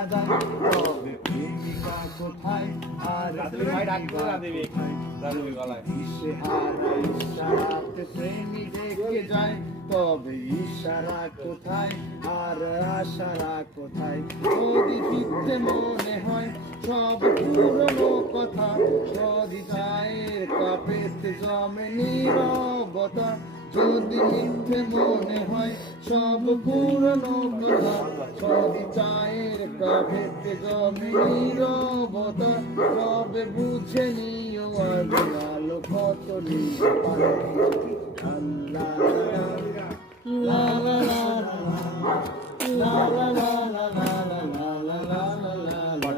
দেখা যায়, তবে প্রেমিকা কোথায় আর দিশেহারা ইশারাতে প্রেমী ডেকে যায়, তবে ইশারা কোথায় আর আশারা কোথায়? যদি মিথ্যে মনে হয় সব পুরনো কথা, যদি চায়ের কাপেতে জমে নীরবতা, যদি মিথ্যে মনে হয় সব পুরনো কথা, যদি চায়ের কাপেতে জমে নীরবতা, তবে বুঝে নিও আজ আলো কত নির্বাণ। আল্লাহ লা লা লা লা লা লা লা লা লা।